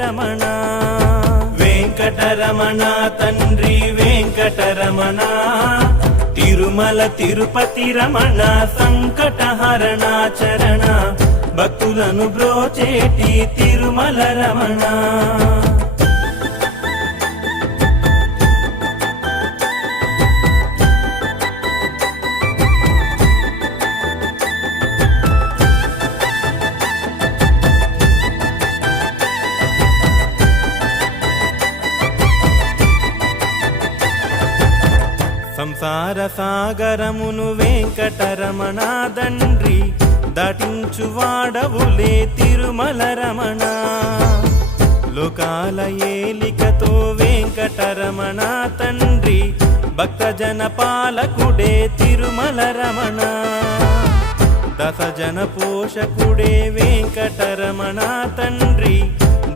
రమణ. వెంకటరమణ తండ్రి వెంకటరమణ, తిరుమల తిరుపతి రమణ, సంకటహరణ చరణ, భక్తులను బ్రోచేటి తిరుమల రమణ. సంసార సాగరమును వెంకటరమణ తండ్రి, దాటించువాడవులే తిరుమల రమణ. లోకాల ఏలికతో వెంకటరమణ తండ్రి, భక్తజన పాలకుడే తిరుమల రమణ. దశజన పోషకుడే వెంకటరమణ తండ్రి,